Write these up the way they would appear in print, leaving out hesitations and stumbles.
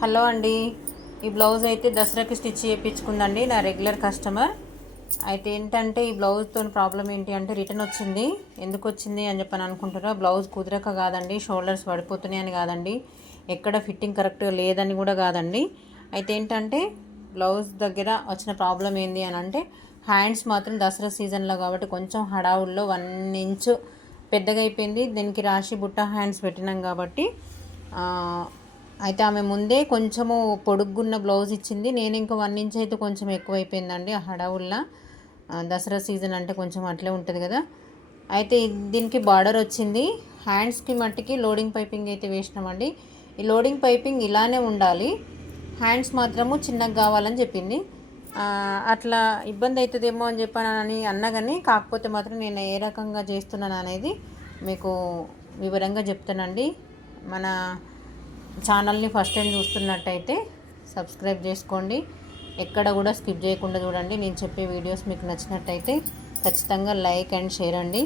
Hello అండి. ఈ blouse అయితే దసరాకి స్టిచ్ చేయించుకుందండి నా రెగ్యులర్ కస్టమర్. అయితే ఏంటంటే ఈ బ్లౌజ్తో ప్రాబ్లం ఏంటి అంటే రిటర్న్ వచ్చింది. ఎందుకు వచ్చింది అని చెప్పని అనుకుంటారా, బ్లౌజ్ కుదరక కాదండి, షోల్డర్స్ పడిపోతున్నాయి అని కాదండి, ఎక్కడ ఫిట్టింగ్ కరెక్ట్గా లేదని కూడా కాదండి. అయితే ఏంటంటే బ్లౌజ్ దగ్గర వచ్చిన ప్రాబ్లం ఏంటి అని అంటే హ్యాండ్స్ మాత్రం దసరా సీజన్లో కాబట్టి కొంచెం హడావుల్లో 1 ఇంచు పెద్దగా అయిపోయింది. దీనికి రాశి బుట్ట హ్యాండ్స్ పెట్టినాం కాబట్టి అయితే ఆమె ముందే కొంచెము పొడుగున్న బ్లౌజ్ ఇచ్చింది. నేను ఇంకా 1 ఇంచ్ అయితే కొంచెం ఎక్కువైపోయిందండి ఆ హడావుల్లా. దసరా సీజన్ అంటే కొంచెం అట్లే ఉంటుంది కదా. అయితే దీనికి బార్డర్ వచ్చింది. హ్యాండ్స్కి మట్టికి లోడింగ్ పైపింగ్ అయితే వేసినామండి. ఈ లోడింగ్ పైపింగ్ ఇలానే ఉండాలి, హ్యాండ్స్ మాత్రము చిన్నగా కావాలని చెప్పింది. అట్లా ఇబ్బంది అవుతుందేమో అని చెప్పానని అన్నా కానీ, కాకపోతే మాత్రం నేను ఏ రకంగా చేస్తున్నాను అనేది మీకు వివరంగా చెప్తానండి. మన ఛానల్ని ఫస్ట్ టైం చూస్తున్నట్టయితే సబ్స్క్రైబ్ చేసుకోండి, ఎక్కడ కూడా స్కిప్ చేయకుండా చూడండి. నేను చెప్పే వీడియోస్ మీకు నచ్చినట్టయితే ఖచ్చితంగా లైక్ అండ్ షేర్ అండి.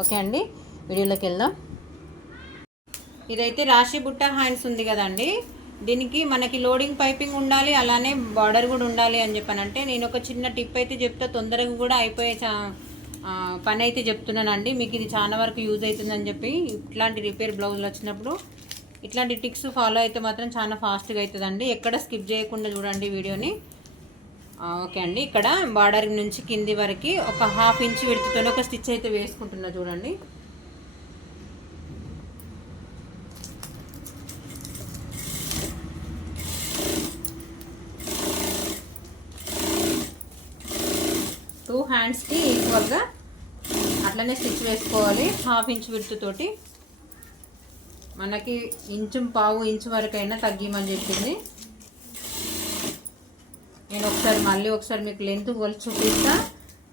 ఓకే అండి, వీడియోలోకి వెళ్దాం. ఇదైతే రాశి బుట్ట హ్యాండ్స్ ఉంది కదండి, దీనికి మనకి లోడింగ్ పైపింగ్ ఉండాలి, అలానే బార్డర్ కూడా ఉండాలి అని చెప్పానంటే నేను ఒక చిన్న టిప్ అయితే చెప్తా, తొందరగా కూడా అయిపోయే పని అయితే చెప్తున్నానండి. మీకు ఇది చాలా వరకు యూజ్ అవుతుందని చెప్పి, ఇట్లాంటి రిపేర్ బ్లౌజులు వచ్చినప్పుడు ఇట్లాంటి టిక్స్ ఫాలో అయితే మాత్రం చాలా ఫాస్ట్గా అవుతుందండి. ఎక్కడ స్కిప్ చేయకుండా చూడండి వీడియోని. ఓకే అండి, ఇక్కడ బార్డర్ నుంచి కింది వరకు ఒక 1/2 ఇంచ్ విడుతుతో ఒక స్టిచ్ అయితే వేసుకుంటున్నా చూడండి. టూ హ్యాండ్స్కి ఈక్వల్గా అట్లనే స్టిచ్ వేసుకోవాలి. 1/2 ఇంచ్ విడుతుతోటి మనకి 1.5 ఇంచ్ వరకైనా తగ్గిమని చెప్పింది. నేను మళ్ళీ ఒకసారి మీకు లెంత్ కొలిచి చూపిస్తా.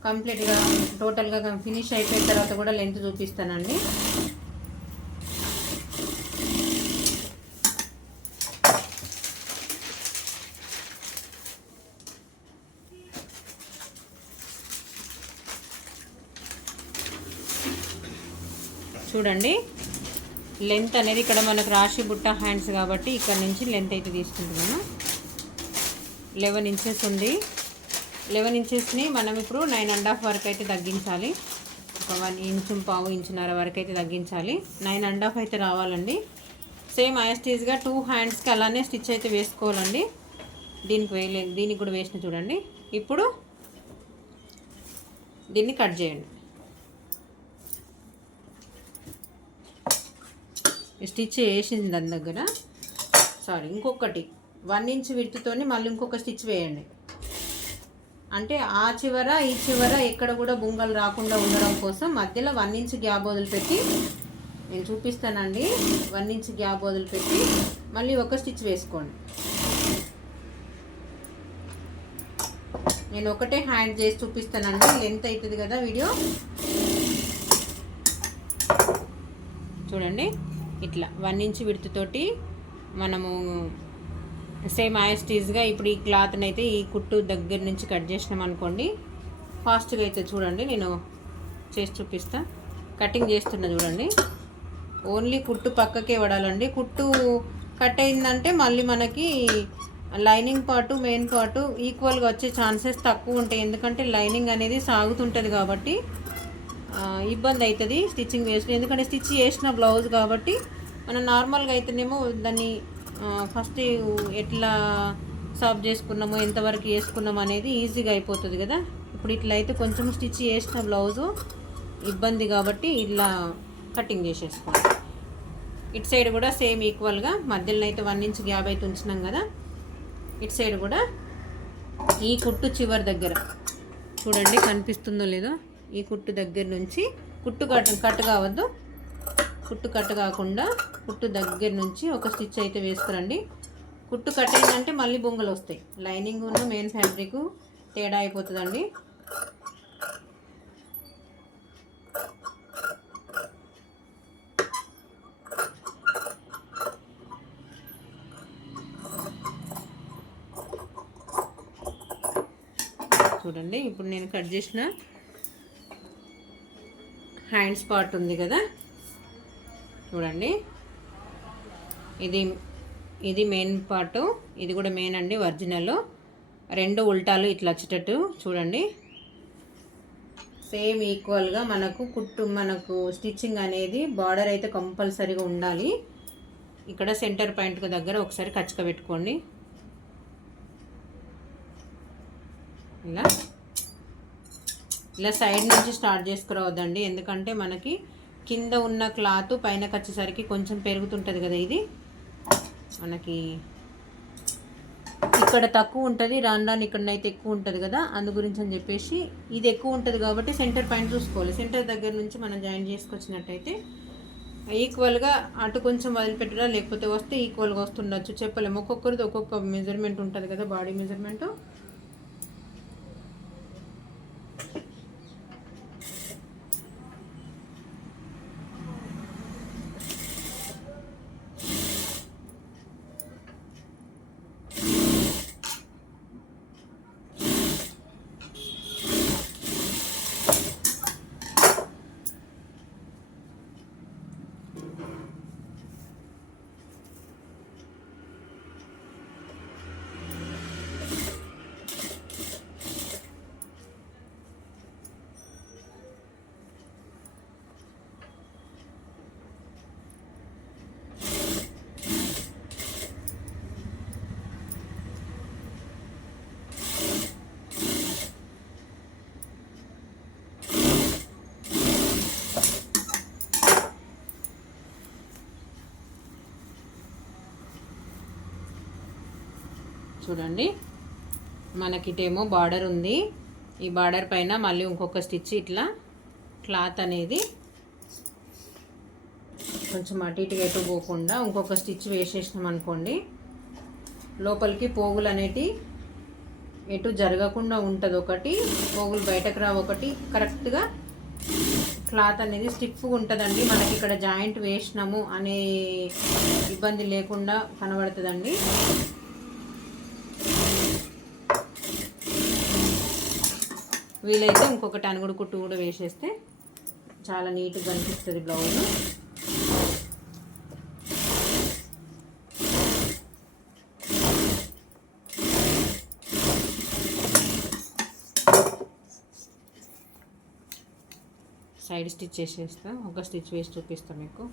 కంప్లీట్గా టోటల్గా ఫినిష్ అయిపోయిన తర్వాత కూడా లెంత్ చూపిస్తానండి. చూడండి, లెంత్ అనేది ఇక్కడ మనకు రాశి బుట్ట హ్యాండ్స్ కాబట్టి ఇక్కడ నుంచి లెంత్ అయితే తీసుకుంటున్నాను. 11 ఇంచెస్ ఉంది. 11 ఇంచెస్ని మనం ఇప్పుడు 9.5 వరకు అయితే తగ్గించాలి. ఒక 1 ఇంచు పావు ఇంచున్నర వరకు అయితే తగ్గించాలి. 9.5 అయితే రావాలండి. సేమ్ యాస్టీజ్గా 2 హ్యాండ్స్కి అలానే స్టిచ్ అయితే వేసుకోవాలండి. దీనికి వేయలేదు, దీనికి కూడా వేసిన చూడండి. ఇప్పుడు దీన్ని కట్ చేయండి. స్టిచ్ వేసింది దాని దగ్గర, ఇంకొకటి 1 ఇంచ్ విడ్త్తోని మళ్ళీ ఇంకొక స్టిచ్ వేయండి. అంటే ఆ చివర ఈ చివర ఎక్కడ కూడా బుంగలు రాకుండా ఉండడం కోసం మధ్యలో 1 ఇంచ్ గ్యాప్ వదిలిపెట్టి నేను చూపిస్తానండి. 1 ఇంచ్ గ్యాప్ వదిలిపెట్టి మళ్ళీ ఒక స్టిచ్ వేసుకోండి. నేను ఒకటే హ్యాండ్ చేసి చూపిస్తానండి, లెంత్ అవుతుంది కదా వీడియో. చూడండి, ఇట్లా 1 ఇంచ్ విడ్త్తోటి మనము సేమ్ యాస్టీజ్గా ఇప్పుడు ఈ క్లాత్ని అయితే ఈ కుట్టు దగ్గర నుంచి కట్ చేసినాం అనుకోండి, ఫాస్ట్గా అయితే. చూడండి, నేను చేసి చూపిస్తా. కటింగ్ చేస్తున్నా చూడండి. ఓన్లీ కుట్టు పక్కకే పడాలండి. కుట్టు కట్ అయిందంటే మళ్ళీ మనకి లైనింగ్ పార్టు మెయిన్ పార్టు ఈక్వల్గా వచ్చే ఛాన్సెస్ తక్కువ ఉంటాయి. ఎందుకంటే లైనింగ్ అనేది సాగుతుంటుంది కాబట్టి ఇబ్బంది అవుతుంది స్టిచ్చింగ్ వేసి. ఎందుకంటే స్టిచ్ చేసిన బ్లౌజ్ కాబట్టి మనం నార్మల్గా అయితేనేమో దాన్ని ఫస్ట్ ఎట్లా సాఫ్ చేసుకున్నామో ఎంతవరకు వేసుకున్నాము అనేది ఈజీగా అయిపోతుంది కదా. ఇప్పుడు ఇట్లా అయితే కొంచెం స్టిచ్ చేసిన బ్లౌజు ఇబ్బంది కాబట్టి ఇలా కటింగ్ చేసేసుకోండి. ఇటు సైడ్ కూడా సేమ్ ఈక్వల్గా మధ్యలో అయితే 1 ఇంచ్ గ్యాప్ అయితే ఉంచినాం కదా, ఇటు సైడ్ కూడా ఈ కుట్టు చివరి దగ్గర చూడండి, కనిపిస్తుందో లేదో, ఈ కుట్టు దగ్గర నుంచి కుట్టు కట్ కావద్దు, కుట్టు కట్ కాకుండా కుట్టు దగ్గర నుంచి ఒక స్టిచ్ అయితే వేసుకురండి. కుట్టు కట్ అయిందంటే మళ్ళీ బొంగలు వస్తాయి, లైనింగ్ ఉన్న మెయిన్ ఫ్యాబ్రిక్ తేడా అయిపోతుందండి. చూడండి, ఇప్పుడు నేను కట్ చేసిన హ్యాండ్స్ పార్ట్ ఉంది కదా, చూడండి, ఇది ఇది మెయిన్ పార్ట్, ఇది కూడా మెయిన్ అండి ఒరిజినల్. 2 ఉల్టాలు ఇట్లా వచ్చేటట్టు చూడండి. సేమ్ ఈక్వల్గా మనకు స్టిచ్చింగ్ అనేది బార్డర్ అయితే కంపల్సరీగా ఉండాలి. ఇక్కడ సెంటర్ పాయింట్కి దగ్గర ఒకసారి కచ్చక పెట్టుకోండి. ఇలా సైడ్ నుంచి స్టార్ట్ చేసుకురావద్దండి, ఎందుకంటే మనకి కింద ఉన్న క్లాత్ పైనకి వచ్చేసరికి కొంచెం పెరుగుతుంటుంది కదా, ఇది మనకి ఇక్కడ తక్కువ ఉంటుంది, రాను ఇక్కడనైతే ఎక్కువ ఉంటుంది కదా, అందు గురించి అని చెప్పేసి ఇది ఎక్కువ ఉంటుంది కాబట్టి సెంటర్ పాయింట్ చూసుకోవాలి. సెంటర్ దగ్గర నుంచి మనం జాయిన్ చేసుకొచ్చినట్టయితే ఈక్వల్గా అటు కొంచెం వదిలిపెట్టడా, లేకపోతే వస్తే ఈక్వల్గా వస్తుండొచ్చు, చెప్పలేము. ఒక్కొక్కరిది ఒక్కొక్క మెజర్మెంట్ ఉంటుంది కదా, బాడీ మెజర్మెంటు. చూడండి, మనకిటేమో బార్డర్ ఉంది, ఈ బార్డర్ పైన మళ్ళీ ఇంకొక స్టిచ్ ఇట్లా క్లాత్ అనేది కొంచెం అటు ఇటుగా ఎటు పోకుండా ఇంకొక స్టిచ్ వేసేసినాం అనుకోండి, లోపలికి పోగులు అనేటి ఎటు జరగకుండా ఉంటుంది. ఒకటి పోగులు బయటకు రావు, ఒకటి కరెక్ట్గా క్లాత్ అనేది స్టిఫ్గా ఉంటుందండి. మనకి ఇక్కడ జాయింట్ వేసినాము అనే ఇబ్బంది లేకుండా కనబడుతుందండి. వీలైతే ఇంకొకటి అనుగుడు కుట్టు కూడా వేసేస్తే చాలా నీట్గా కనిపిస్తుంది బ్లౌజ్. సైడ్ స్టిచ్ చేసేస్తా, ఒక స్టిచ్ వేసి చూపిస్తాను మీకు.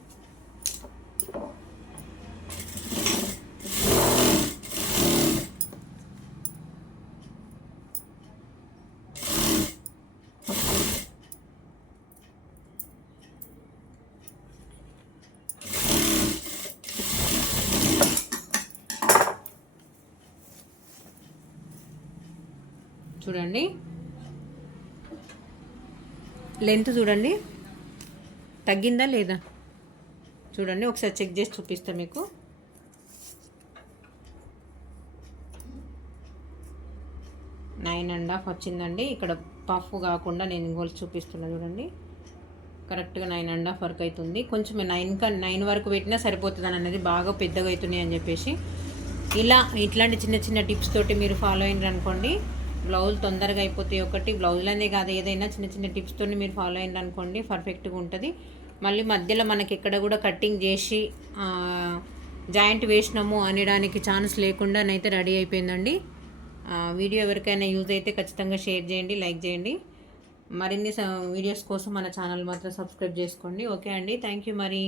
చూడండి, లెంత్ చూడండి తగ్గిందా లేదా చూడండి, ఒకసారి చెక్ చేసి చూపిస్తా మీకు. నైన్ అండ్ హాఫ్ వచ్చిందండి. ఇక్కడ పఫ్ కాకుండా నేను ఇంకోటి చూపిస్తున్నా చూడండి, కరెక్ట్గా 9.5 వరకు అవుతుంది. కొంచెం 9 వరకు పెట్టినా సరిపోతుంది అనేది, బాగా పెద్దగా అవుతున్నాయి అని చెప్పేసి. ఇట్లాంటి చిన్న చిన్న టిప్స్ తోటి మీరు ఫాలో అయినారు అనుకోండి, బ్లౌజ్ తొందరగా అయిపోతాయి. ఒకటి బ్లౌజ్లనే కాదు, ఏదైనా చిన్న చిన్న టిప్స్తో మీరు ఫాలో అయినారు అనుకోండి పర్ఫెక్ట్గా ఉంటుంది. మళ్ళీ మధ్యలో మనకి ఎక్కడ కూడా కటింగ్ చేసి జాయింట్ వేసినాము అనడానికి ఛాన్స్ లేకుండానైతే రెడీ అయిపోయిందండి. వీడియో ఎవరికైనా యూజ్ అయితే ఖచ్చితంగా షేర్ చేయండి, లైక్ చేయండి. మరిన్ని వీడియోస్ కోసం మన ఛానల్ మాత్రం సబ్స్క్రైబ్ చేసుకోండి. ఓకే అండి, థ్యాంక్ యూ మరి.